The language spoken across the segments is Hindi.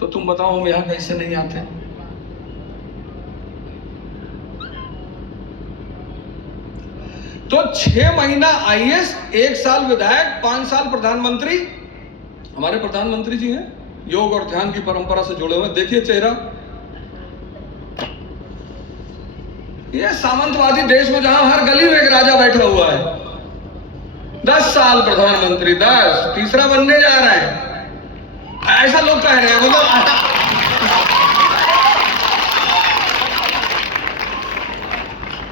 तो तुम बताओ हम यहां कैसे नहीं आते? तो 6 महीना आईएएस, 1 साल विधायक, 5 साल प्रधानमंत्री। हमारे प्रधानमंत्री जी हैं योग और ध्यान की परंपरा से जुड़े हुए। देखिए चेहरा, ये सामंतवादी देश में जहां हर गली में एक राजा बैठा हुआ है, 10 साल प्रधानमंत्री, 10 तीसरा बनने जा रहे हैं, ऐसा लोग कह रहे हैं। मतलब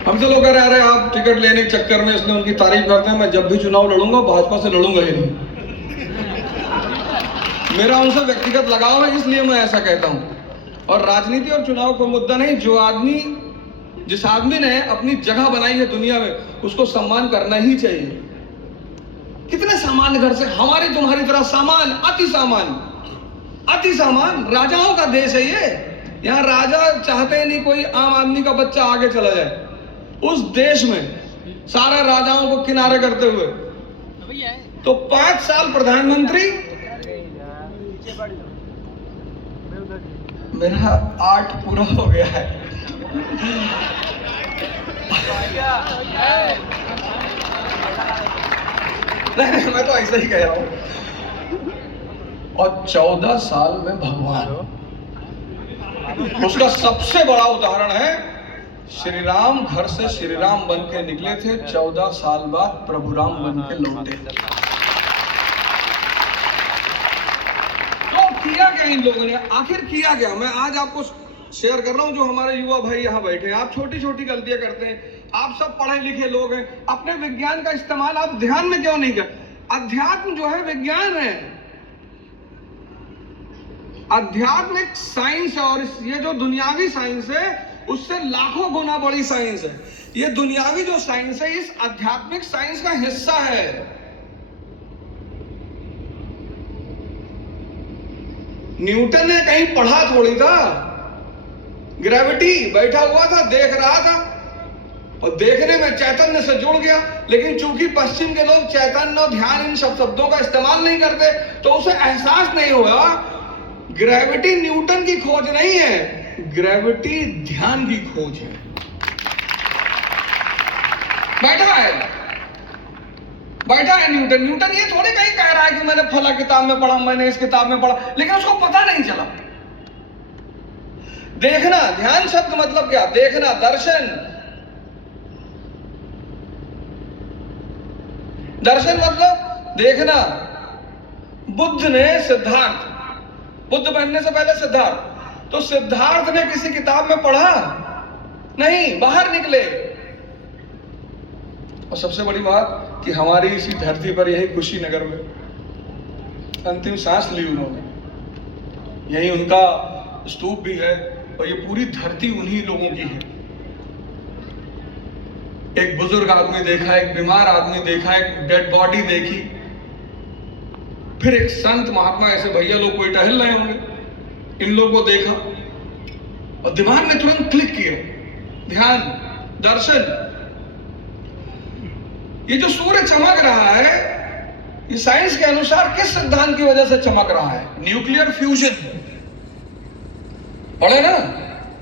हमसे लोग कह रहे हैं आप टिकट लेने के चक्कर में, इसने उनकी तारीफ करते हैं। मैं जब भी चुनाव लड़ूंगा भाजपा से लड़ूंगा ही नहीं। मेरा उनसे व्यक्तिगत लगाव है, इसलिए मैं ऐसा कहता हूं। और राजनीति और चुनाव को मुद्दा नहीं, जो आदमी, जिस आदमी ने अपनी जगह बनाई है दुनिया में, उसको सम्मान करना ही चाहिए। कितने सामान्य घर से, हमारे तुम्हारी तरह सामान, अति सामान, अति सामान। राजाओं का देश है ये। यहाँ राजा चाहते ही नहीं कोई आम आदमी का बच्चा आगे चला जाए। उस देश में सारा राजाओं को किनारे करते हुए, तो 5 साल प्रधानमंत्री, मेरा 8 पूरा हो गया है। नहीं, मैं तो ऐसा ही कह रहा हूं। और 14 साल में भगवान, उसका सबसे बड़ा उदाहरण है श्री राम। घर से श्री राम बन के निकले थे, 14 साल बाद प्रभु राम बन के लौटे। तो किया क्या इन लोगों ने, आखिर किया क्या? मैं आज आपको शेयर कर रहा हूं। जो हमारे युवा भाई यहाँ बैठे हैं, आप छोटी छोटी गलतियां करते हैं। आप सब पढ़े लिखे लोग हैं, अपने विज्ञान का इस्तेमाल आप ध्यान में क्यों नहीं कर? अध्यात्म जो है विज्ञान है, आध्यात्मिक साइंस है। और ये जो दुनियावी साइंस है उससे लाखों गुना बड़ी साइंस है। ये दुनियावी जो साइंस है इस आध्यात्मिक साइंस का हिस्सा है। न्यूटन ने कहीं पढ़ा थोड़ी था, ग्रेविटी बैठा हुआ था, देख रहा था, और देखने में चैतन्य से जुड़ गया। लेकिन चूंकि पश्चिम के लोग चैतन्य और ध्यान इन सब शब्दों का इस्तेमाल नहीं करते, तो उसे एहसास नहीं हुआ ग्रेविटी न्यूटन की खोज नहीं है, ग्रेविटी ध्यान की खोज है। बैठा है न्यूटन। न्यूटन ये थोड़ी कहीं कह रहा है कि मैंने फला किताब में पढ़ा, मैंने इस किताब में पढ़ा, लेकिन उसको पता नहीं चला। देखना, ध्यान शब्द मतलब क्या? देखना, दर्शन। दर्शन मतलब देखना। बुद्ध ने सिद्धार्थ, बुद्ध बनने से पहले सिद्धार्थ, तो सिद्धार्थ ने किसी किताब में पढ़ा नहीं, बाहर निकले। और सबसे बड़ी बात कि हमारी इसी धरती पर, यही कुशीनगर में अंतिम सांस ली उन्होंने। यही उनका स्तूप भी है, और ये पूरी धरती उन्हीं लोगों की है। एक बुजुर्ग आदमी देखा, एक बीमार आदमी देखा, एक डेड बॉडी देखी, फिर एक संत महात्मा, ऐसे भैया लोग कोई टहल रहे होंगे, इन लोगों को देखा और दिमाग ने तुरंत क्लिक किया। ध्यान, दर्शन। ये जो सूर्य चमक रहा है, ये साइंस के अनुसार किस सिद्धांत की वजह से चमक रहा है? Nuclear fusion. पढ़े ना,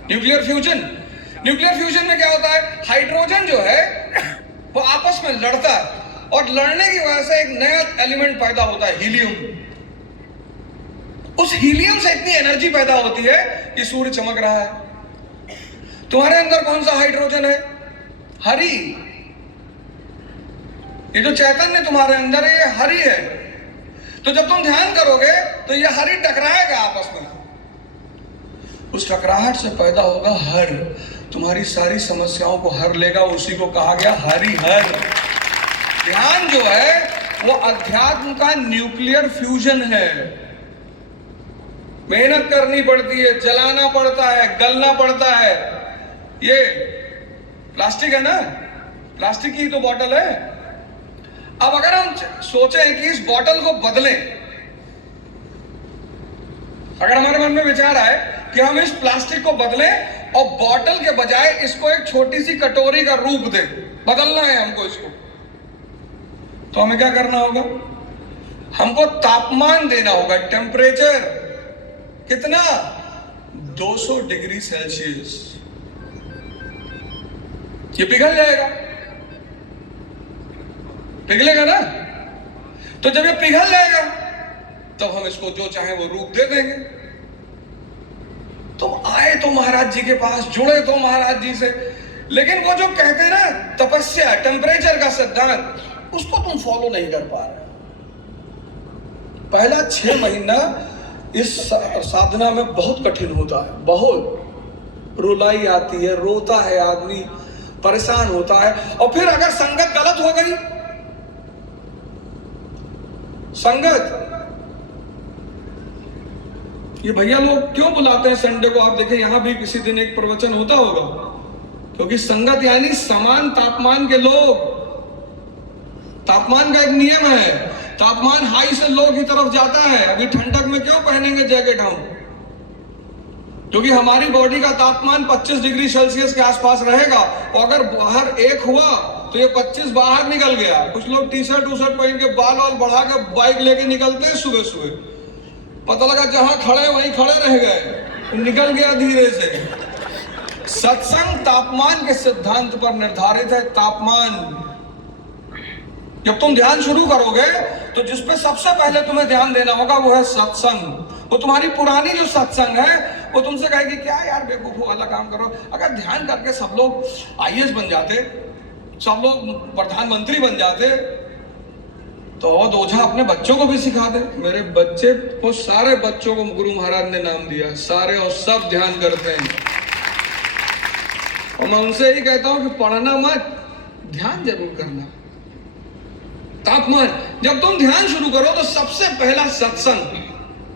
न्यूक्लियर फ्यूजन। न्यूक्लियर फ्यूजन में क्या होता है? हाइड्रोजन जो है वो आपस में लड़ता है, और लड़ने की वजह से एक नया एलिमेंट पैदा होता है, हीलियम। उस हीलियम से इतनी एनर्जी पैदा होती है कि सूर्य चमक रहा है। तुम्हारे अंदर कौन सा हाइड्रोजन है? हरी। ये जो चैतन्य तुम्हारे अंदर है, ये हरी है। तो जब तुम ध्यान करोगे तो ये हरी टकराएगा आपस में, उस टकराहट से पैदा होगा हर। तुम्हारी सारी समस्याओं को हर लेगा, उसी को कहा गया हरि हर। ध्यान जो है वो अध्यात्म का न्यूक्लियर फ्यूजन है। मेहनत करनी पड़ती है, जलाना पड़ता है, गलना पड़ता है। ये प्लास्टिक है ना, प्लास्टिक की तो बोतल है। अब अगर हम सोचें कि इस बोतल को बदलें, अगर हमारे मन में विचार आए कि हम इस प्लास्टिक को बदलें और बोतल के बजाय इसको एक छोटी सी कटोरी का रूप दें, बदलना है हमको इसको, तो हमें क्या करना होगा? हमको तापमान देना होगा, टेम्परेचर। कितना? 200 डिग्री सेल्सियस। ये पिघल जाएगा, पिघलेगा ना। तो जब ये पिघल जाएगा तब हम इसको जो चाहे वो रूप दे देंगे। तुम आए तो महाराज जी के पास, जुड़े तो महाराज जी से, लेकिन वो जो कहते हैं ना तपस्या, टेम्परेचर का सिद्धांत, उसको तुम फॉलो नहीं कर पा रहे। पहला 6 महीना इस साधना में बहुत कठिन होता है, बहुत रुलाई आती है, रोता है आदमी, परेशान होता है। और फिर अगर संगत गलत हो गई, संगत, ये भैया लोग क्यों बुलाते हैं संडे को? आप देखें यहां भी किसी दिन एक प्रवचन होता होगा, क्योंकि संगत यानी समान तापमान के लोग। तापमान का एक नियम है, तापमान हाई से लो की तरफ जाता है। अभी ठंडक में क्यों पहनेंगे जैकेट हम? क्योंकि हमारी बॉडी का तापमान 25 डिग्री सेल्सियस के आसपास रहेगा, और अगर बाहर 1 हुआ तो ये 25 बाहर निकल गया। कुछ लोग टी शर्ट पहन के बाल वाल बढ़ा के बाइक लेके निकलते हैं सुबह सुबह, पता लगा जहां खड़े वहीं खड़े रह गए, निकल गया धीरे से। सत्संग तापमान के सिद्धांत पर निर्धारित है। तापमान, जब तुम ध्यान शुरू करोगे तो जिस पे सबसे पहले तुम्हें ध्यान देना होगा वो है सत्संग। वो तुम्हारी पुरानी जो सत्संग है वो तुमसे कहेगी क्या यार बेवकूफों वाला काम करो। अगर ध्यान करके सब लोग IAS बन जाते, सब लोग प्रधानमंत्री बन जाते, तो ओझा अपने बच्चों को भी सिखा दे। मेरे बच्चे को, सारे बच्चों को गुरु महाराज ने नाम दिया, सारे, और सब ध्यान करते हैं। और मैं उनसे यही कहता हूं कि पढ़ना मत, ध्यान जरूर करना। तापमान, जब तुम ध्यान शुरू करो तो सबसे पहला सत्संग।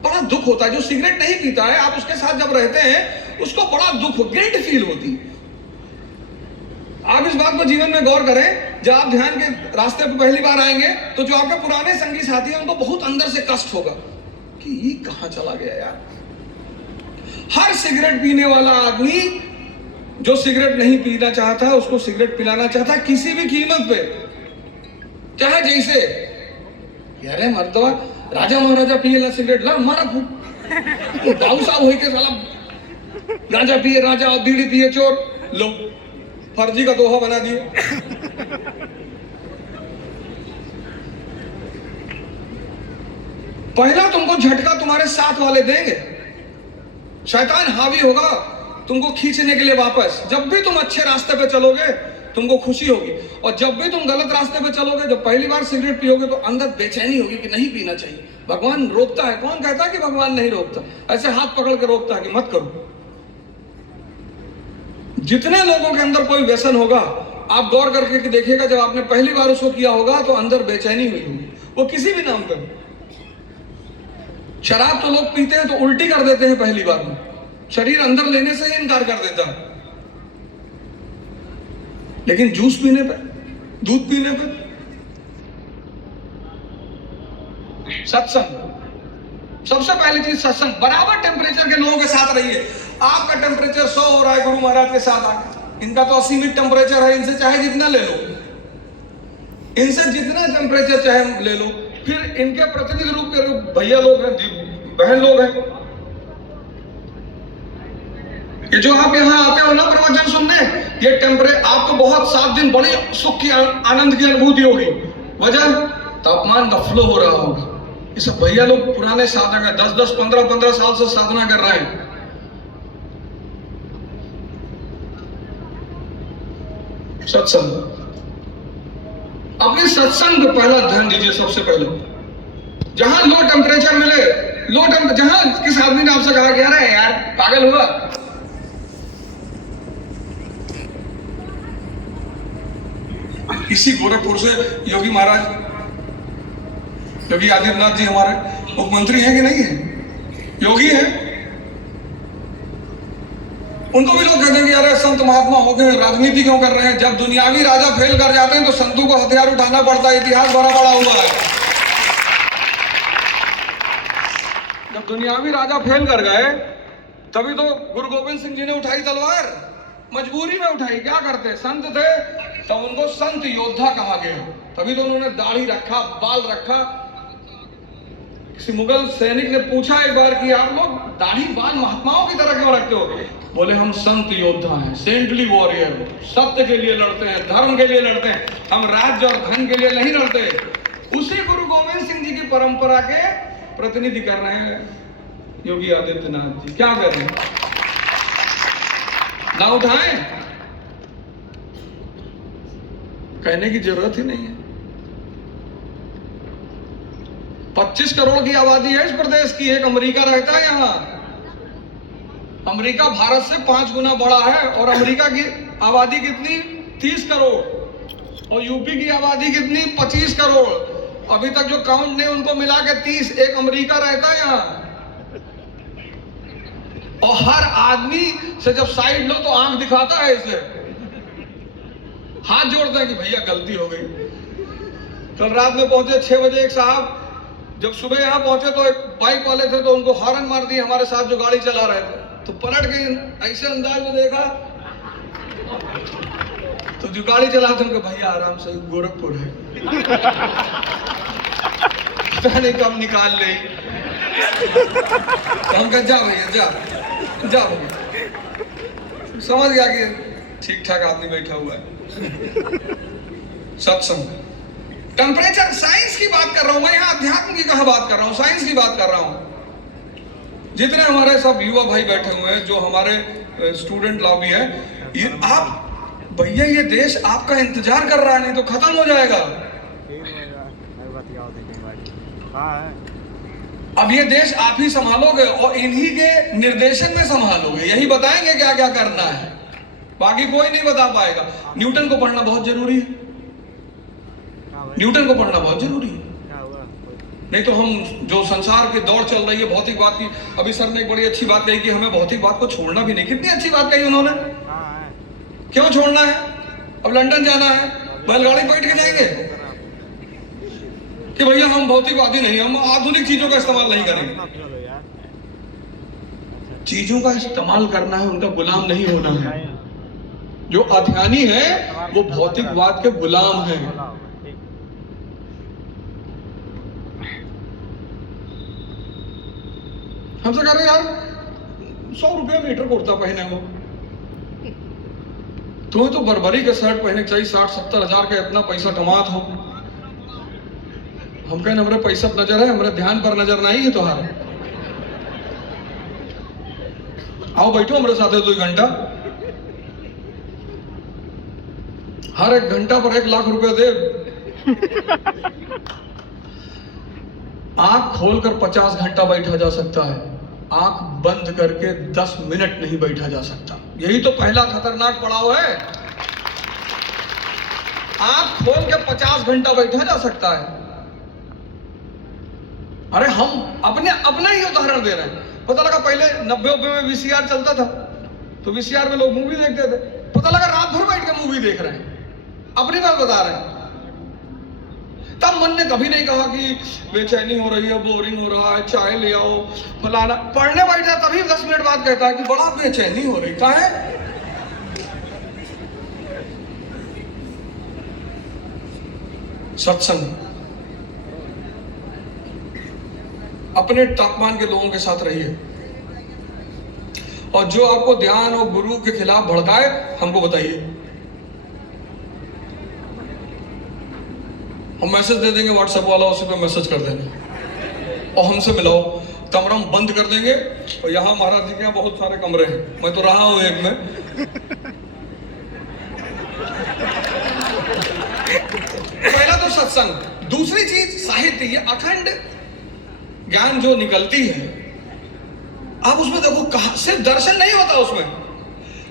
बड़ा दुख होता है, जो सिगरेट नहीं पीता है, आप उसके साथ जब रहते हैं उसको बड़ा दुख, गिल्ट फील होती है। आप इस बात को जीवन में गौर करें, जब आप ध्यान के रास्ते पे पहली बार आएंगे तो जो आपके पुराने संगी साथी हैं उनको बहुत अंदर से कष्ट होगा कि ये कहां चला गया यार। हर सिगरेट पीने वाला आदमी जो सिगरेट नहीं पीना चाहता है उसको सिगरेट पिलाना चाहता है, किसी भी कीमत पे, चाहे जैसे। अरे मर्दवा, राजा महाराजा पिए ना सिगरेट, ला मारा दाऊ साहब हो के साला राजा पिए राजा और बीड़ी पिए चोर, लो फर्जी का दोहा बना दिए। पहला तुमको झटका तुम्हारे साथ वाले देंगे, शैतान हावी होगा तुमको खींचने के लिए वापस। जब भी तुम अच्छे रास्ते पे चलोगे तुमको खुशी होगी, और जब भी तुम गलत रास्ते पे चलोगे, जब पहली बार सिगरेट पियोगे तो अंदर बेचैनी होगी कि नहीं पीना चाहिए। भगवान रोकता है, कौन कहता है कि भगवान नहीं रोकता? ऐसे हाथ पकड़ के रोकता है कि मत करो। जितने लोगों के अंदर कोई व्यसन होगा, आप गौर करके देखिएगा, जब आपने पहली बार उसको किया होगा तो अंदर बेचैनी हुई होगी, वो किसी भी नाम पर। शराब तो लोग पीते हैं तो उल्टी कर देते हैं पहली बार में, शरीर अंदर लेने से ही इनकार कर देता है। लेकिन जूस पीने पे, दूध पीने पे, सत्संग, सबसे पहली चीज सत्संग। बराबर टेम्परेचर के लोगों के साथ रहिए। आपका टेम्परेचर 100 हो रहा है, गुरु महाराज के साथ आके, इनका तो 80 मिनट टेम्परेचर है, इनसे चाहे जितना ले लो, इनसे जितना टेम्परेचर चाहे ले लो। फिर इनके प्रतिनिधि रूप के भैया लोग हैं, बहन लोग हैं, ये जो आप यहाँ आते हो ना प्रवचन सुनने, ये आपको बहुत 7 दिन बड़ी सुख की, आनंद की अनुभूति होगी। वजह तापमान का फ्लो हो रहा होगा। ये सब भैया लोग पुराने साधक हैं, 10-10, 15-15 साल से साधना कर रहे हैं। सत्संग, अपने सत्संग पर पहला ध्यान दीजिए। सबसे पहले जहां लो टेम्परेचर मिले, जहां किस आदमी ने आपसे कहा कि अरे यार पागल हुआ, इसी गोरखपुर से योगी महाराज, योगी आदित्यनाथ जी हमारे मुख्यमंत्री हैं कि नहीं है? योगी हैं। उनको भी लोग कहते हैं कि अरे संत महात्मा हो गए, राजनीति क्यों कर रहे हैं? जब दुनियावी राजा फेल कर जाते हैं तो संतों को हथियार उठाना पड़ता है। इतिहास भरा पड़ा हुआ है। जब दुनियावी राजा फेल कर गए तभी तो गुरु गोविंद सिंह जी ने उठाई तलवार, मजबूरी में उठाई। क्या करते, संत थे तो उनको संत योद्धा कहा गया, तभी तो उन्होंने दाढ़ी रखा, बाल रखा। किसी मुगल सैनिक ने पूछा एक बार कि आप लोग दाढ़ी बाल महात्माओं की तरह क्यों रखते हो? बोले हम संत योद्धा हैं, सेंटली वॉरियर, सत्य के लिए लड़ते हैं, धर्म के लिए लड़ते हैं, हम राज्य और धन के लिए नहीं लड़ते। उसी गुरु गोविंद सिंह जी की परंपरा के प्रतिनिधि कर रहे हैं योगी आदित्यनाथ जी। क्या कर रहे हैं? ना उठाएं, कहने की जरूरत ही नहीं है। 25 करोड़ की आबादी है इस प्रदेश की, एक अमेरिका रहता है यहाँ। अमेरिका भारत से 5 गुना बड़ा है, और अमेरिका की आबादी कितनी? 30 करोड़। और यूपी की आबादी कितनी? 25 करोड़। अभी तक जो काउंट नहीं उनको मिला के 30, एक अमेरिका रहता है यहाँ। और हर आदमी से जब साइड लो तो आंख दिखाता है इसे, हाथ जोड़ता है कि भैया गलती हो गई। कल रात में पहुंचे 6 बजे एक साहब, जब सुबह यहां पहुंचे तो एक बाइक वाले थे, तो उनको हॉर्न मार दिए हमारे साथ जो गाड़ी चला रहे थे। तो पलट के ऐसे अंदाज में देखा तो जो गाड़ी चलाते उनके, भैया आराम से, गोरखपुर है, पता नहीं कब निकाल ले। तो हम कहा जा भैया जा जा भैया। समझ गया कि ठीक ठाक आदमी बैठा हुआ है। सत्संग, टेम्परेचर, साइंस की बात कर रहा हूं मैं, यहाँ अध्यात्म की कहाँ बात कर रहा हूँ, साइंस की बात कर रहा हूं। जितने हमारे सब युवा भाई बैठे हुए हैं, जो हमारे स्टूडेंट लॉबी है, ये आप भैया, ये देश आपका इंतजार कर रहा है, नहीं तो खत्म हो जाएगा। अब ये देश आप ही संभालोगे और इन्हीं के निर्देशन में संभालोगे, यही बताएंगे क्या क्या करना है, बाकी कोई नहीं बता पाएगा। न्यूटन को पढ़ना बहुत जरूरी है, न्यूटन को पढ़ना बहुत जरूरी है, नहीं तो हम जो संसार की दौड़ चल रही है भौतिकवाद की, अभी सर ने एक बड़ी अच्छी बात कही कि हमें भौतिकवाद को छोड़ना भी नहीं। कितनी अच्छी बात कही उन्होंने। क्यों छोड़ना है? अब लंदन जाना है, बैलगाड़ी बैठ के जाएंगे कि भैया हम भौतिकवादी नहीं, हम आधुनिक चीजों का इस्तेमाल नहीं करेंगे। चीजों का इस्तेमाल करना है, उनका गुलाम नहीं होना है। जो अध्यानी है वो भौतिकवाद के गुलाम है। हमसे कह रहे यार 100 रुपया मीटर कुर्ता पहने हो, तुम्हें तो बर्बरी के शर्ट पहने चाहिए, 60-70 हजार का इतना पैसा कमात हो। हम कहें हमारे पैसा पर नजर है, हमारे ध्यान पर नजर नहीं है तुम्हारा। आओ बैठो हमारे साथ 2 घंटा, हर 1 घंटा पर 1 लाख रुपया दे। आंख खोलकर 50 घंटा बैठा जा सकता है, आंख बंद करके 10 मिनट नहीं बैठा जा सकता। यही तो पहला खतरनाक पड़ाव है। आंख खोल के 50 घंटा बैठा जा सकता है। अरे हम अपना ही उदाहरण दे रहे हैं। पता लगा पहले 90 में वीसीआर चलता था, तो वीसीआर में लोग मूवी देखते थे। पता लगा रात भर बैठ के मूवी देख रहे हैं। अपनी बात बता रहे हैं। तब मन ने कभी नहीं कहा कि बेचैनी हो रही है, बोरिंग हो रहा है, चाय ले आओ, फलाना। पढ़ने बैठा तभी 10 मिनट बाद कहता है कि बड़ा बेचैनी हो रही है। सत्संग, अपने तापमान के लोगों के साथ रहिए, और जो आपको ध्यान और गुरु के खिलाफ भड़काए हमको बताइए। हम मैसेज दे देंगे, व्हाट्सएप वाला उसी पे मैसेज कर देना और हमसे मिलाओ। कमरा हम बंद कर देंगे, और यहाँ महाराज जी के यहाँ बहुत सारे कमरे हैं, मैं तो रहा हूं एक में। पहला तो सत्संग, दूसरी चीज साहित्य। ये अखंड ज्ञान जो निकलती है, आप उसमें देखो, सिर्फ दर्शन नहीं होता, उसमें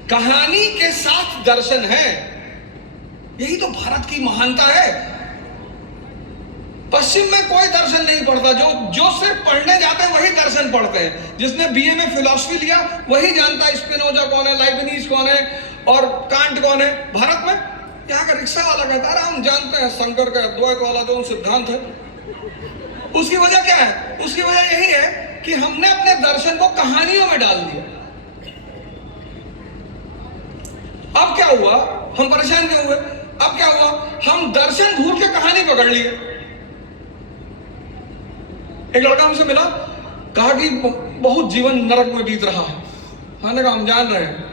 कहानी के साथ दर्शन है। यही तो भारत की महानता है। पश्चिम में कोई दर्शन नहीं पढ़ता, जो सिर्फ पढ़ने जाते हैं वही दर्शन पढ़ते हैं। जिसने बीए में फिलॉसफी लिया वही जानता है स्पिनोजा कौन है, लाइबनिज कौन है और कांट कौन है। भारत में यहाँ का रिक्शा वाला कहता है हम जानते हैं शंकर का द्वैत वाला जो सिद्धांत है। उसकी वजह क्या है? उसकी वजह यही है कि हमने अपने दर्शन को कहानियों में डाल दिया। अब क्या हुआ? हम परेशान क्यों हुए? अब क्या हुआ? हम दर्शन भूल के कहानी पकड़ लिए। एक लड़का हमसे मिला, कहा कि बहुत जीवन नरक में बीत रहा है। हमने कहा हम जान रहे हैं,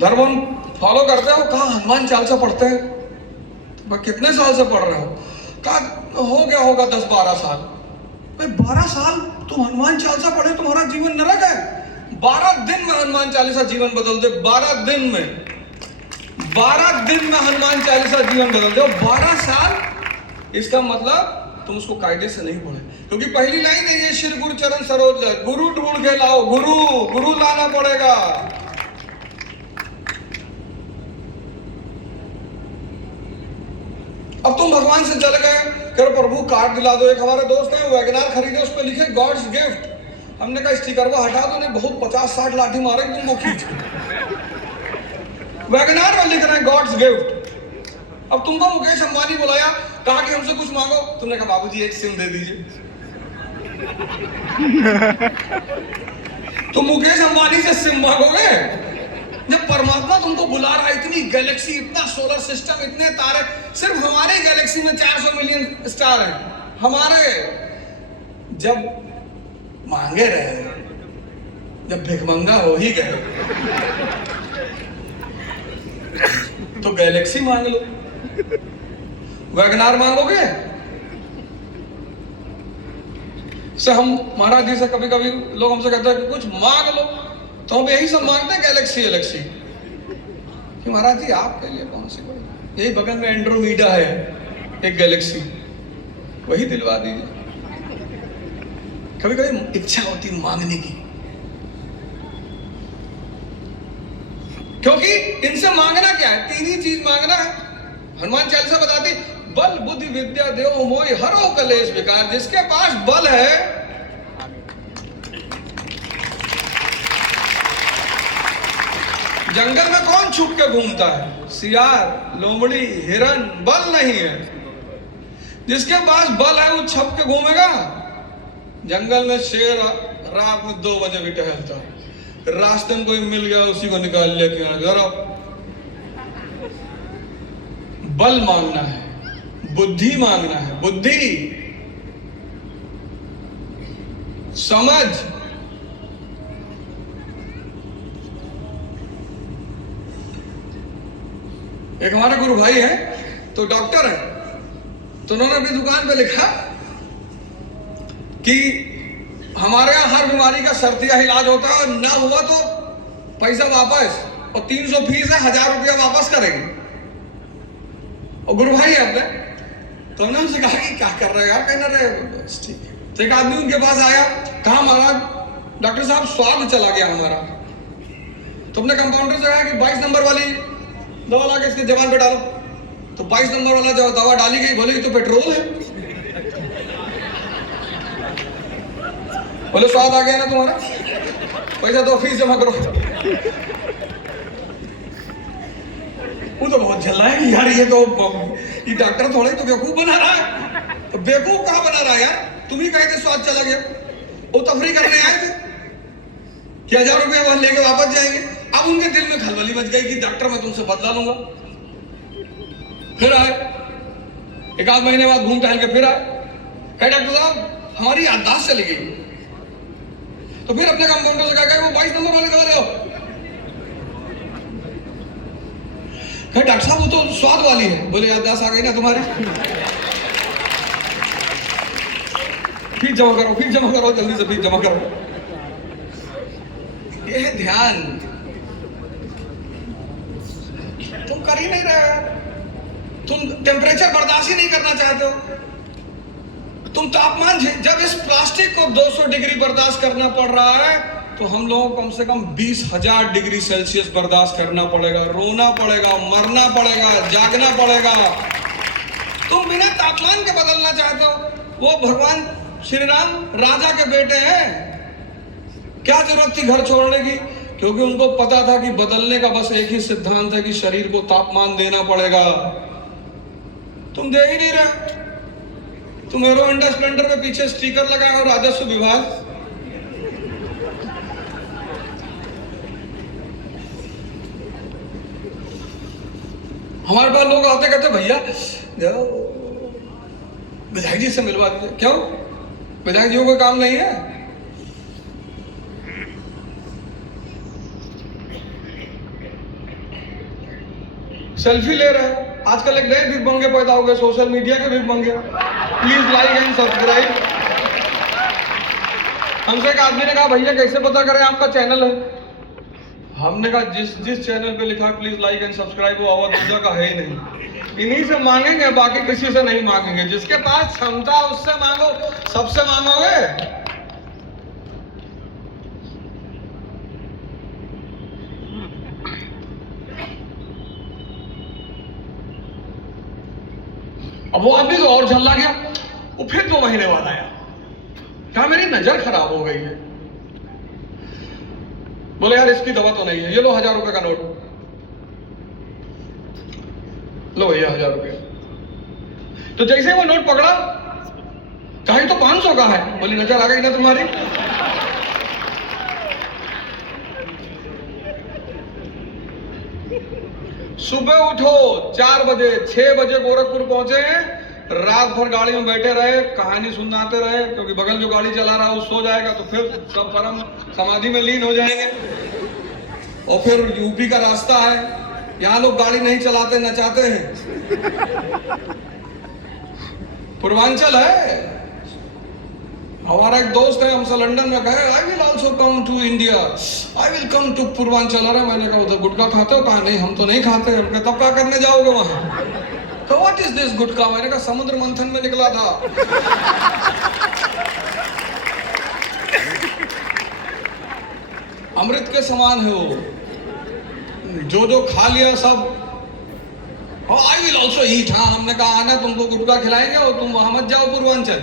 धर्म हम फॉलो करते हो। कहा हनुमान चालीसा पढ़ते हैं। तो कितने साल से पढ़ रहे हो? कहा हो गया होगा 10-12 साल। भाई 12 साल तुम हनुमान चालीसा पढ़े, तुम्हारा जीवन नरक है। 12 दिन में हनुमान चालीसा जीवन बदल दे। 12 दिन में 12 दिन में हनुमान चालीसा जीवन बदल दे। 12 साल, इसका मतलब तुम उसको कायदे से नहीं पढ़े। क्योंकि पहली लाइन है ये, श्री गुरु चरण सरोज, गुरु ढूंढ के लाओ। गुरु लाना पड़ेगा। अब तुम भगवान से चले गए, करो प्रभु कार्ड दिला दो। एक हमारे दोस्त हैं वैगनार खरीदे, उस पर लिखे गॉड्स गिफ्ट। हमने कहा स्टिकर को हटा दो, नहीं बहुत 50-60 लाठी मारे तुमको खींच। वैगनार में लिख रहे हैं गॉड्स गिफ्ट। अब तुमको मुकेश अंबानी बुलाया, कहा कि हमसे कुछ मांगो, तुमने कहा बाबूजी एक सिम दे दीजिए। तुम मुकेश अंबानी से सिम मांगोगे? जब परमात्मा तुमको बुला रहा है, इतनी गैलेक्सी, इतना सोलर सिस्टम, इतने तारे, सिर्फ हमारे गैलेक्सी में 400 मिलियन स्टार हैं हमारे। जब मांगे रहे, जब भिखमंगा हो ही गए, तो गैलेक्सी मांग लो। वैगनार मांगोगे? से हम महाराज जी से कभी कभी लोग हमसे कहते हैं कि कुछ मांग लो, तो हम यही सब मांगते हैं, गैलेक्सी कि महाराज जी आपके लिए कौन सी कोई, यही बगल में एंड्रोमीडा है एक गैलेक्सी, वही दिलवा दीजिए। कभी कभी इच्छा होती मांगने की, क्योंकि इनसे मांगना क्या है? 3 ही चीज मांगना है। हनुमान चालीसा बताती, बल बुद्धि विद्या देव मोहि हरो कलेश विकार। जिसके पास बल है, जंगल में कौन छुप के घूमता है? सियार, लोमड़ी, हिरन। बल नहीं है। जिसके पास बल है वो छुप के घूमेगा। जंगल में शेर रात में 2 बजे भी टहलता है, रास्ते में कोई मिल गया उसी को निकाल लेके जरा। बल मांगना है, बुद्धि मांगना है, बुद्धि, समझ। एक हमारे गुरु भाई हैं, तो डॉक्टर है, तो उन्होंने अपनी दुकान पे लिखा कि हमारे यहाँ हर बीमारी का शर्तिया इलाज होता है, ना हुआ तो पैसा वापस, और 300 फीस है, 1000 रुपया वापस करेंगे। और गुरु भाई है अपने, तो हमने उनसे कहा कि क्या कर रहे हो यार? कहना रहे बस ठीक है। तो एक आदमी उनके पास आया, कहा महाराज डॉक्टर साहब स्वाद चला गया हमारा। तो अपने कंपाउंडर से कहा कि 22 नंबर वाली दवा ला के इसके जबान पे डालो। तो 22 नंबर वाला जो दवा डाली गई, बोले ये तो पेट्रोल है। बोले स्वाद आ गया ना तुम्हारा, पैसा दो, फीस जमा करो। वो तो बहुत झल्ला है कि यार ये डॉक्टर थोड़े तो बेवकूफ बना रहा है। तो बेवकूफ कहाँ बना रहा है यार? तुम ही कहे थे स्वाद चला गया। वो तफरी करने आए थे कि 1000 रुपया वहां लेके वापस जाएंगे। अब उनके दिल में खलबली मच गई कि डॉक्टर मैं तुमसे बदला लूंगा। फिर आए, 1 आध महीने बाद घूम टहल के फिर आए, कहे डॉक्टर साहब हमारी याददाश्त चली गई। तो फिर अपने कंपाउंडर से कहा वो 22 नंबर वाले दवा ले आओ। डॉक्टर साहब वो तो स्वाद वाली है। बोले याददाश्त आ गई ना तुम्हारी, फीस जमा करो, फीस जमा करो, जल्दी से फीस जमा करो। ये है ध्यान। तुम कर ही नहीं रहे, तुम टेम्परेचर बर्दाश्त ही नहीं करना चाहते हो। तुम तापमान, जब इस प्लास्टिक को 200 डिग्री बर्दाश्त करना पड़ रहा है, तो हम लोगों को कम से कम 20,000 डिग्री सेल्सियस बर्दाश्त करना पड़ेगा। रोना पड़ेगा, मरना पड़ेगा, जागना पड़ेगा। तुम बिना तापमान के बदलना चाहते हो। वो भगवान श्री राम राजा के बेटे हैं, क्या जरूरत थी घर छोड़ने की? क्योंकि उनको पता था कि बदलने का बस एक ही सिद्धांत है कि शरीर को तापमान देना पड़ेगा। तुम दे ही नहीं रहे। तुम हीरो होंडा स्प्लेंडर में पीछे स्टिकर लगाए हो राजस्व विभाग। हमारे पास लोग आते कहते भैया विधायक जी से मिलवा दीजिए। क्यों? विधायक जी को कोई काम नहीं है? सेल्फी ले रहे हैं। आजकल एक नए भिखमंगे पैदा हो गए, सोशल मीडिया के भिखमंगे। Please like and subscribe. हमसे एक आदमी ने कहा भैया कैसे पता करें आपका चैनल है? हमने कहा जिस चैनल पे लिखा है प्लीज लाइक एंड सब्सक्राइब वो आवाज दूसरा का है ही नहीं। इन्हीं से मांगेंगे, बाकी किसी से नहीं मांगेंगे। जिसके पास क्षमता उससे मांगो, सबसे मांगोगे? अब वो आदमी तो और झल्ला गया। वो फिर 2 महीने बाद आया, कहा मेरी नजर खराब हो गई है। बोले यार इसकी दवा तो नहीं है, ये लो 1000 रुपए का नोट, लो भैया 1000 रुपए। तो जैसे वो नोट पकड़ा, कहा ये तो 500 का है। बोली नजर आ गई ना तुम्हारी? सुबह उठो 4 बजे, 6 बजे गोरखपुर पहुंचे हैं। रात भर गाड़ी में बैठे रहे, कहानी सुनाते रहे, क्योंकि बगल जो गाड़ी चला रहा है वो सो जाएगा तो फिर सब परम समाधि में लीन हो जाएंगे। और फिर यूपी का रास्ता है, यहाँ लोग गाड़ी नहीं चलाते, नचाते हैं। पूर्वांचल है। हमारा एक दोस्त है, हमसे लंदन में कहे I will also come to India, I will come to Purvanchal. अरे मैंने कहा उधर गुटखा खाते हो? कहा नहीं हम तो नहीं खाते। हमने तब क्या करने जाओगे वहां? तो व्हाट इज दिस गुटखा? मैंने कहा समुद्र मंथन में निकला था। अमृत के समान है वो, जो खा लिया सब। आई विल ऑल्सो ईट। हाँ हमने कहा आना, तुमको गुटखा खिलाएंगे और तुम वहां मत जाओ पूर्वांचल,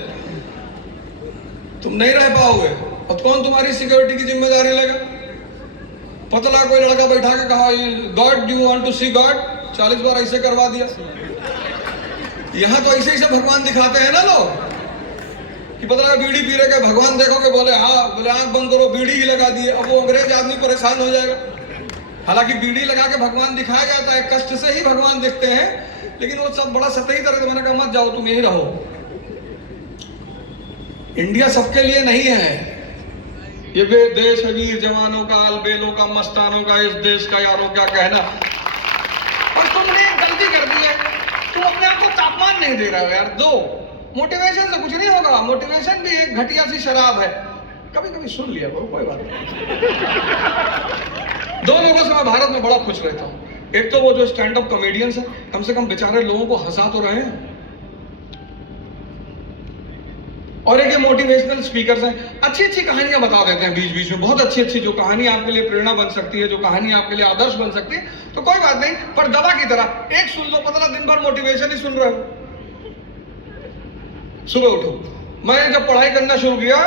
तुम नहीं रह पाओगे। और कौन तुम्हारी सिक्योरिटी की जिम्मेदारी लेगा? पतला कोई लड़का बैठा के कहा God do you want to see God, 40 बार ऐसे करवा दिया। यहां तो ऐसे ऐसे भगवान दिखाते हैं ना लोग कि पतला बीड़ी पी रहे के भगवान देखोगे, बोले हाँ, बोले आंख बंद करो, बीड़ी ही लगा दिए। अब वो अंग्रेज आदमी परेशान हो जाएगा। हालांकि बीड़ी लगा के भगवान दिखाया जाता है, कष्ट से ही भगवान दिखते हैं, लेकिन वो सब बड़ा सतही तरह से। मैंने कहा मत जाओ, तुम यही रहो। इंडिया सबके लिए नहीं है। ये वे देश है वीर जवानों का, अलबेलों का, मस्तानों का, इस देश का यारों क्या कहना। और तुमने गलती कर दी है, तुम अपने आप को तापमान नहीं दे रहे हो यार। दो मोटिवेशन से कुछ नहीं होगा। मोटिवेशन भी एक घटिया सी शराब है। कभी कभी सुन लिया करो, कोई बात नहीं। 2 लोगों से मैं भारत में बड़ा खुश रहता हूँ। एक तो वो जो स्टैंड अप कॉमेडियंस है, कम से कम बेचारे लोगों को हंसा तो रहे हैं। और एक ये मोटिवेशनल स्पीकर्स हैं, अच्छी अच्छी कहानियां बता देते हैं बीच बीच में, बहुत अच्छी अच्छी, जो कहानी आपके लिए प्रेरणा बन सकती है, जो कहानी आपके लिए आदर्श बन सकती है। तो कोई बात नहीं, पर दवा की तरह एक सुन लो, पता दिन भर मोटिवेशन ही सुन रहे हो। सुबह उठो। मैंने जब पढ़ाई करना शुरू किया,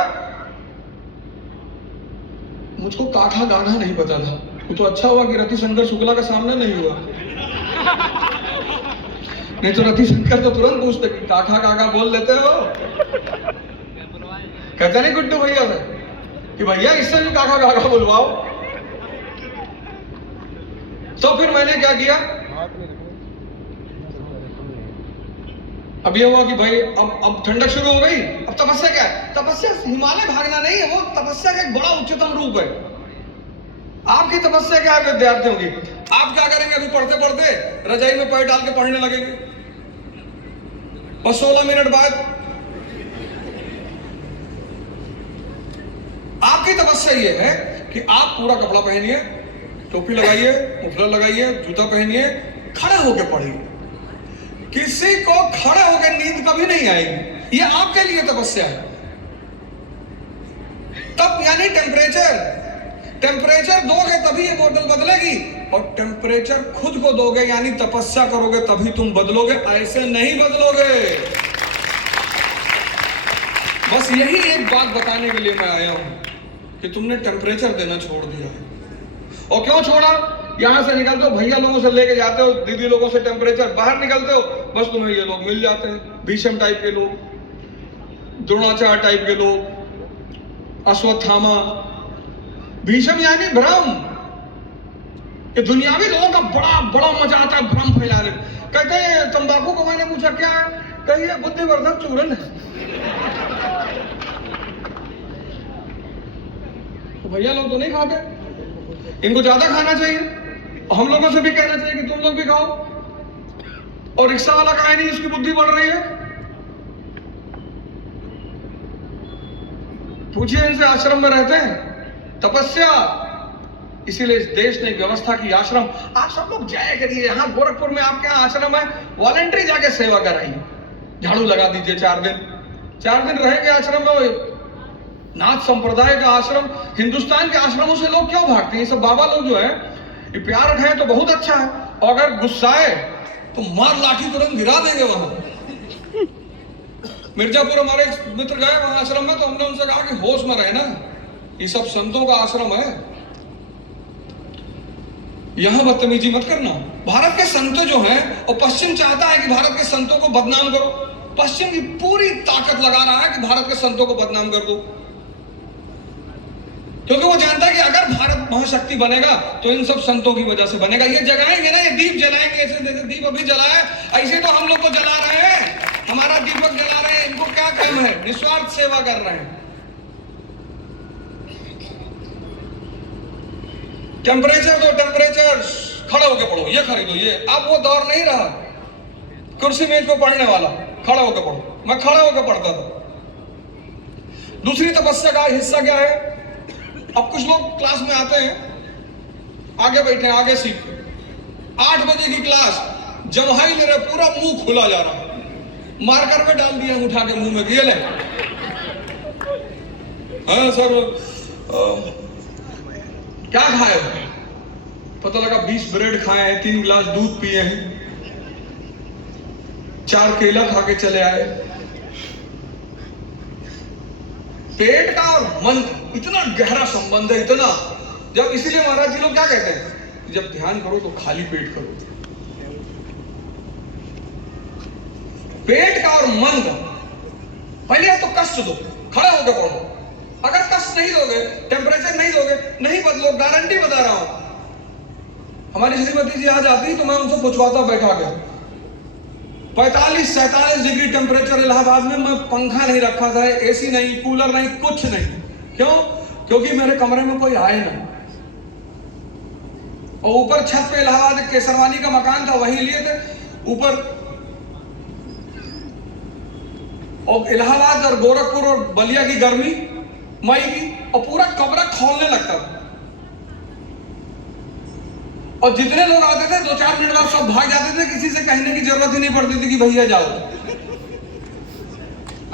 मुझको काका गाना नहीं पता था। वो तो अच्छा हुआ कि रतिशंकर शुक्ला का सामने नहीं हुआ, नहीं तो रतिशंकर तो तुरंत पूछते कि काका काका बोल लेते हो। कहते नहीं गुड्डू भैया से कि भैया इससे भी काका काका बुलवाओ। तो फिर मैंने क्या किया, अब ये हुआ कि भाई अब ठंडक शुरू हो गई। अब तपस्या क्या है? तपस्या हिमालय भागना नहीं है, वो तपस्या का एक बड़ा उच्चतम रूप है। आपकी तपस्या क्या है विद्यार्थियों की? आप क्या करेंगे? अभी पढ़ते पढ़ते रजाई में पैर डाल के पढ़ने लगेंगे, बस 16 मिनट बाद आपकी तपस्या ये है कि आप पूरा कपड़ा पहनिए, टोपी लगाइए, मुफलर लगाइए, जूता पहनिए, खड़े होकर पढ़िए। किसी को खड़े होकर नींद कभी नहीं आएगी, ये आपके लिए तपस्या है। तब यानी टेम्परेचर दोगे तभी ये बोतल बदलेगी, और टेम्परेचर खुद को दोगे यानी तपस्या करोगे तभी तुम बदलोगे, ऐसे नहीं बदलोगे। बस यही एक बात बताने के लिए मैं आया हूं कि तुमने टेम्परेचर देना छोड़ दिया है। और क्यों छोड़ा? यहां से निकलते हो, भैया लोगों से लेके जाते हो, दीदी लोगों से टेम्परेचर, बाहर निकलते हो बस तुम्हें ये लोग मिल जाते हैं, भीष्म टाइप के लोग, द्रोणाचार्य टाइप के लोग, अश्वत्थामा। भीष्म यानी भ्रम। ये दुनियावी लोगों का बड़ा बड़ा मजा आता है भ्रम फैलाने में। कहते हैं तंबाकू को मैंने पूछा क्या है, कहिए बुद्धिवर्धक चूर्ण है। तो भैया लोग तो नहीं खाते, इनको ज्यादा खाना चाहिए। हम लोगों से भी कहना चाहिए कि तुम लोग भी खाओ। और रिक्शा वाला कहा नहीं इसकी बुद्धि बढ़ रही है। पूछिए इनसे, आश्रम में रहते हैं, तपस्या। इसीलिए इस देश ने व्यवस्था की आश्रम, आप सब लोग जाया करिए। यहाँ गोरखपुर में आपके यहाँ आश्रम है, वॉलंटरी जाके सेवा कराइए, झाड़ू लगा दीजिए। 4 दिन रहेंगे आश्रम में। नाथ संप्रदाय का आश्रम, हिंदुस्तान के आश्रमों से लोग क्यों भागते हैं? ये सब बाबा लोग जो है ये प्यार है तो बहुत अच्छा है, और अगर गुस्साए तो मार लाठी तुरंत गिरा देंगे। वहां मिर्जापुर हमारे मित्र गए वहां आश्रम में, तो हमने उनसे कहा कि होश में रहे ना, ये सब संतों का आश्रम है, यहां बदतमीजी मत करना। भारत के संत जो हैं, और पश्चिम चाहता है कि भारत के संतों को बदनाम करो। पश्चिम की पूरी ताकत लगा रहा है कि भारत के संतों को बदनाम कर दो, क्योंकि वो जानता है कि अगर भारत महाशक्ति बनेगा तो इन सब संतों की वजह से बनेगा। ये जगाएंगे ना, ये दीप जलाएंगे, ऐसे जैसे दीप अभी जलाया, ऐसे तो हम लोग को जला रहे हैं, हमारा दीपक जला रहे हैं। इनको क्या काम है? निस्वार्थ सेवा कर रहे हैं। टेम्परेचर दो, टेम्परेचर, खड़े होके पढ़ो, ये खरीदो, ये। अब वो दौर नहीं रहा कुर्सी मेज पे पढ़ने वाला, खड़े होके पढ़ो। मैं खड़े होके पढ़ता था। दूसरी तपस्या का हिस्सा क्या है? अब कुछ लोग क्लास में आते हैं, आगे बैठे, आगे सीट पे, 8 बजे की क्लास, जमहाई ले रहे, पूरा मुंह खुला जा रहा है, मार्कर में डाल दिया उठा के मुंह में, ये ले। हाँ सर, क्या खाए? पता लगा 20 ब्रेड खाए हैं, 3 गिलास दूध पिए हैं, 4 केला खा के चले आए। पेट का और मन इतना गहरा संबंध है, इतना। जब इसीलिए महाराज जी लोग क्या कहते हैं, जब ध्यान करो तो खाली पेट करो। पेट का और मन का पहले तो कष्ट दो, खड़े होकर पढ़ो। अगर कष्ट नहीं दोगे, टेम्परेचर नहीं दोगे, नहीं बदलो, गारंटी बता रहा हूं। हमारी श्रीमती जी आज आती तो मैं उनसे पूछवाता बैठा के, 45-47 डिग्री टेम्परेचर इलाहाबाद में, मैं पंखा नहीं रखा था, एसी नहीं, कूलर नहीं, कुछ नहीं। क्यों? क्योंकि मेरे कमरे में कोई आए ना। और ऊपर छत पे इलाहाबाद केसरवानी का मकान था, वहीं लिए थे ऊपर। और इलाहाबाद और गोरखपुर और बलिया की गर्मी मई की, और पूरा कमरा खोलने लगता था। और जितने लोग आते थे 2-4 मिनट बाद सब भाग जाते थे, किसी से कहने की जरूरत ही नहीं पड़ती थी कि भैया जाओ।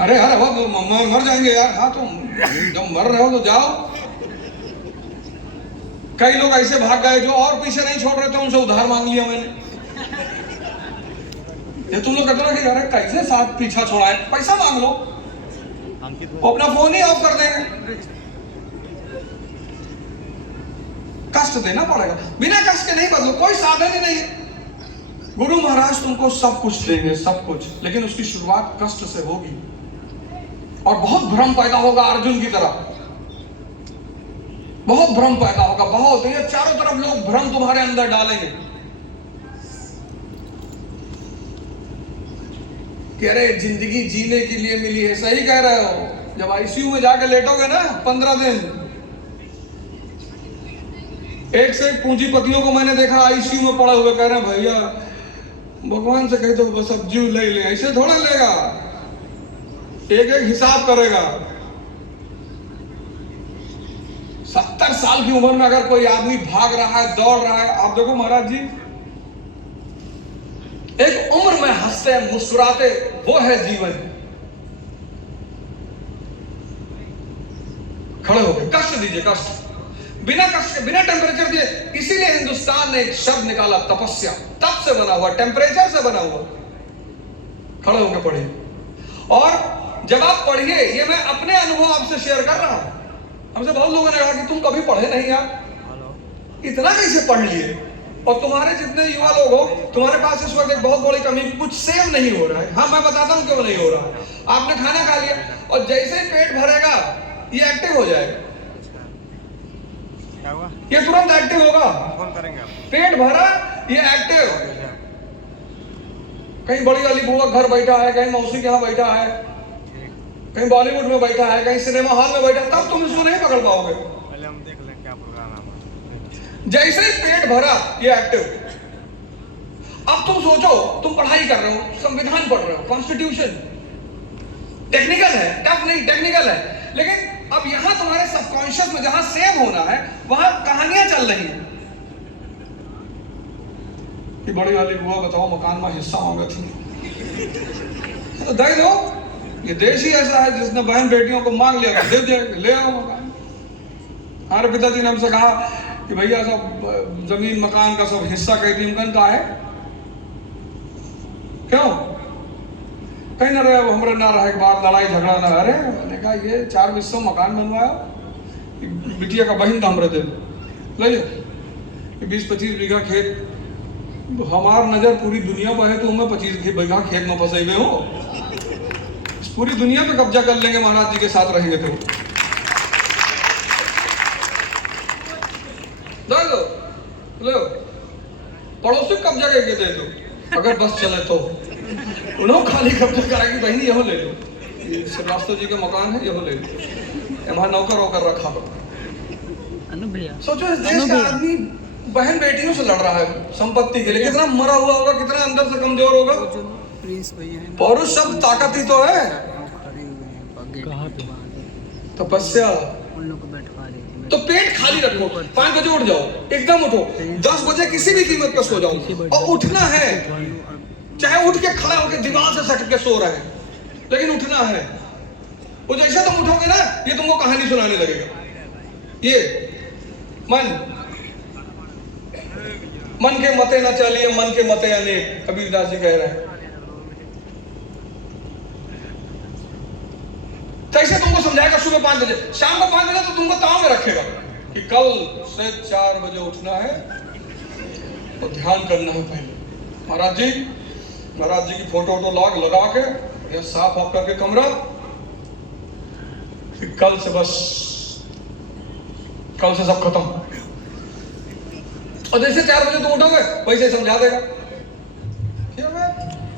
अरे यार अब मर जाएंगे यार। हाँ, तुम जब मर रहे हो तो जाओ। कई लोग ऐसे भाग गए जो और पीछे नहीं छोड़ रहे थे, उनसे उधार मांग लिया मैंने। ये तुम लोग कहते हो कि यार कैसे साथ पीछा छोड़ा है, पैसा मांग लो, वो अपना फोन ही ऑफ कर देंगे। कष्ट देना पड़ेगा, बिना कष्ट के नहीं बदलो, कोई साधन ही नहीं है। गुरु महाराज तुमको सब कुछ देंगे, सब कुछ, लेकिन उसकी शुरुआत कष्ट से होगी। और बहुत भ्रम पैदा होगा, अर्जुन की तरह बहुत भ्रम पैदा होगा, बहुत। ये चारों तरफ लोग भ्रम तुम्हारे अंदर डालेंगे कि अरे जिंदगी जीने के लिए मिली है। सही कह रहे हो। जब आईसीयू में जाके लेटोगे ना 15 दिन, एक से एक पूंजीपतियों को मैंने देखा आईसीयू में पड़े हुए, कह रहे हैं भैया भगवान से कह दो बस अब जीव ले ले। ऐसे थोड़ा लेगा, एक एक हिसाब करेगा। 70 साल की उम्र में अगर कोई आदमी भाग रहा है, दौड़ रहा है, आप देखो महाराज जी, एक उम्र में हंसते मुस्कुराते, वो है जीवन। खड़े हो गए, कष्ट दीजिए, कष्ट, बिना कष्ट के, बिना टेम्परेचर दिए। इसीलिए हिंदुस्तान ने एक शब्द निकाला, तपस्या। तप से बना हुआ, टेम्परेचर से बना हुआ। खड़े होकर पढ़िए। और जब आप पढ़िए, ये मैं अपने अनुभव आपसे शेयर कर रहा हूं। हमसे बहुत लोगों ने कहा कि तुम कभी पढ़े नहीं यार, इतना कैसे पढ़ लिए? और तुम्हारे जितने युवा लोग हो, तुम्हारे पास इस वक्त एक बहुत बड़ी कमी, कुछ सेव नहीं हो रहा है। हाँ, मैं बताता हूं क्यों नहीं हो रहा है। आपने खाना खा लिया और जैसे ही पेट भरेगा ये एक्टिव हो जाएगा। क्या हुआ? ये तुरंत एक्टिव होगा। फोन करेंगे आप। पेट भरा, ये एक्टिव। कहीं बड़ी वाली बुआ घर बैठा है, कहीं मौसी के यहाँ बैठा है, कहीं बॉलीवुड में बैठा है, कहीं सिनेमा हॉल में बैठा, तब तुम इसको नहीं पकड़ पाओगे। पहले हम देख लें क्या प्रोग्राम है। जैसे ही पेट भरा ये एक्टिव। अब तुम सोचो, तुम पढ़ाई कर रहे हो, संविधान पढ़ रहे हो, कॉन्स्टिट्यूशन टेक्निकल है, टफ नहीं टेक्निकल है, लेकिन अब यहां तुम्हारे सबकॉन्शियस में जहां सेव होना है वहां कहानियां चल रही हैं कि बड़ी वाली बुआ बताओ मकान में हिस्सा होगा थी। तो दे दो, ये देश ही ऐसा है जिसने बहन बेटियों को मांग लिया, दे दिया, ले आओ मकान। हमारे पिताजी ने हमसे कहा कि भैया सब जमीन मकान का सब हिस्सा कह दी का है, क्यों कहीं ना रहे हमरे ना रहे बात लड़ाई झगड़ा ना। अरे मैंने कहा ये 4 हिस्सों मकान बनवाया, बिटिया का बहन का हमरे दे ले, 20-25 बीघा खेत, हमार नजर पूरी दुनिया पर है तो हमें 25 बीघा खेत में फंसे हुए हो, पूरी दुनिया पे कब्जा कर लेंगे महाराज जी के साथ रहेंगे तो। दो लो, पड़ोसी कब्जा करके दे दो अगर बस चले तो, उन्होंने खाली कब्जा कराएगी बहन यहो ले लो, श्रीवास्तव जी के मकान है यहो ले लो, वहां नौकर होकर रखा हो। सोचो इस देश का आदमी बहन बेटियों से लड़ रहा है संपत्ति के लिए, कितना मरा हुआ होगा, कितना अंदर से कमजोर होगा। पौरुष शब्द ताकत ही तो है, तपस्या। तो पेट खाली रखो, 5 बजे उठ जाओ, एकदम उठो, 10 बजे किसी भी कीमत पर सो जाओ, और उठना है, चाहे उठ के खड़ा होकर दीवार से सट के सो रहे हैं, लेकिन उठना है। वो जैसे तुम उठोगे ना, ये तुमको कहानी सुनाने लगेगा। ये मन के मते न चलिए, मन के मते अनेक, कबीरदास जी कह रहे हैं। कैसे तुमको समझाएगा सुबह 5 बजे, शाम को 5 बजे तो तुमको ताव में रखेगा कि कल से 4 बजे उठना है तो ध्यान करना है। पहले महाराज जी की फोटो लगा के या साफ ऑफ करके कमरा, फिर कल से सब खत्म। और जैसे 4 बजे तुम उठोगे वैसे समझा देगा,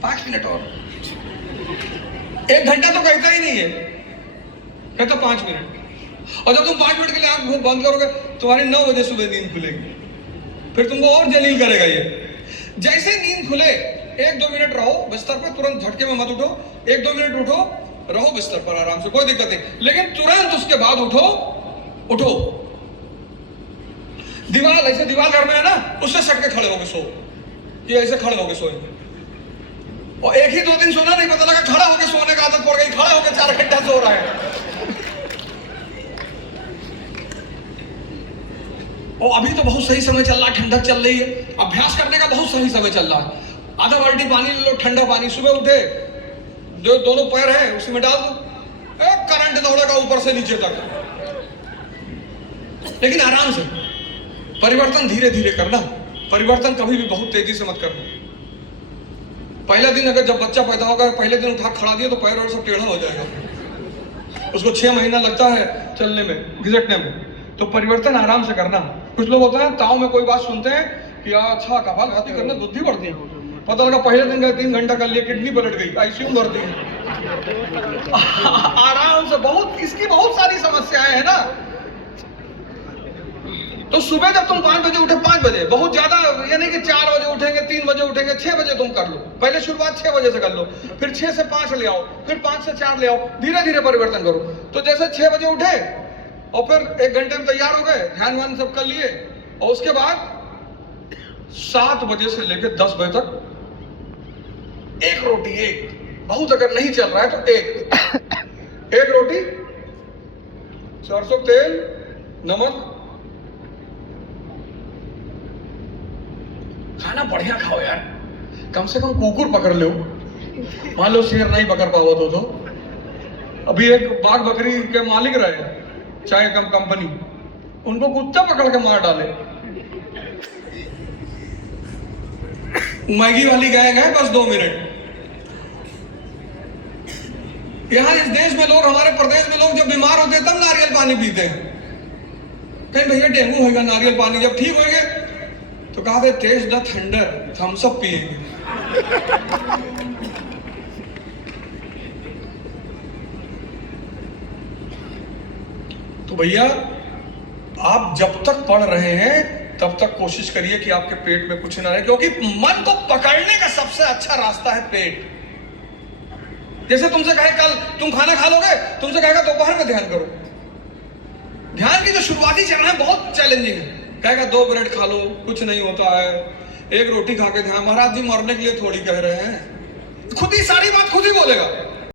5 मिनट और, 1 घंटा तो कहता ही नहीं है, कहता 5 मिनट। और जब तुम 5 मिनट के लिए आंख बंद करोगे तुम्हारी 9 बजे सुबह नींद खुलेगी, फिर तुमको और जलील करेगा ये। जैसे ही नींद खुले 1-2 मिनट रहो बिस्तर पे, तुरंत झटके में मत उठो, 1-2 मिनट उठो, रहो बिस्तर पर आराम से, कोई दिक्कत नहीं, लेकिन तुरंत उसके बाद उठो। दीवार घर में है ना, उससे सट के खड़े होके सो, ये ऐसे खड़े होके सोएंगे। और 1 ही 2 दिन सोना नहीं, पता लगा खड़ा होके सोने का आदत पड़ गई, खड़ा होके 4 घंटा सो रहा है। और अभी तो बहुत सही समय चल रहा है, ठंडक चल रही है, अभ्यास करने का बहुत सही समय चल रहा है। आधा बाल्टी पानी ले लो, ठंडा पानी, सुबह उठे जो दोनों पैर है उसी में डाल दो, करंट दौड़ेगा ऊपर से नीचे तक, लेकिन आराम से। परिवर्तन धीरे धीरे करना, परिवर्तन कभी भी बहुत तेजी से मत करना। पहला दिन अगर जब बच्चा पैदा होगा, पहले दिन उठा खड़ा दिया तो पैर और सब टेढ़ा हो जाएगा, उसको 6 महीना लगता है चलने में, घिसटने में। तो परिवर्तन आराम से करना। कुछ लोग होता है ताव में कोई बात सुनते हैं कि अच्छा कपालभाति करने बुद्धि बढ़ती है, पता लगा पहले दिन का 3 घंटा कर लिया, किडनी पलट गई, आईसीयू भर दी। आराम से, इसकी बहुत सारी समस्याएं है ना। तो सुबह जब तुम 5 बजे उठे, 5 बजे बहुत ज्यादा, यानी कि 4 बजे उठेंगे, 3 बजे उठेंगे, 6 बजे तुम कर लो। पहले शुरुआत 6 बजे से कर लो, फिर 6 से 5 ले आओ, फिर 5 से 4 ले आओ, धीरे धीरे परिवर्तन करो। तो जैसे 6 बजे उठे और फिर 1 घंटे में तैयार हो गए, ध्यान वान सब कर लिए, और उसके बाद 7 बजे से लेकर 10 बजे तक 1 रोटी, बहुत अगर नहीं चल रहा है तो 1 रोटी, सरसों तेल, नमक, खाना बढ़िया खाओ यार, कम से कम कुकुर पकड़ लो, मान लो शेर नहीं पकड़ पाओ तो। अभी एक बाघ बकरी के मालिक रहे, चाहे कंपनी, उनको कुत्ता पकड़ के मार डाले, मैगी वाली गए बस 2 मिनट। यहाँ इस देश में लोग, हमारे प्रदेश में लोग जब बीमार होते हैं तब नारियल पानी पीते हैं। कहीं भैया डेंगू होगा, नारियल पानी जब ठीक होंगे तो कहा taste the thunder, Thums Up पिएंगे। तो भैया आप जब तक पढ़ रहे हैं तब तक कोशिश करिए कि आपके पेट में कुछ ना रहे, क्योंकि मन को पकड़ने का सबसे अच्छा रास्ता है पेट। जैसे तुमसे कहे कल तुम खाना खा लोगे, तुमसे कहेगा दोपहर में ध्यान करो। ध्यान की जो शुरुआती चरण है बहुत चैलेंजिंग है। कहेगा 2 ब्रेड खा लो, कुछ नहीं होता है, 1 रोटी खा के ध्यान। महाराज जी मरने के लिए थोड़ी कह रहे हैं, खुद ही सारी बात खुद ही बोलेगा।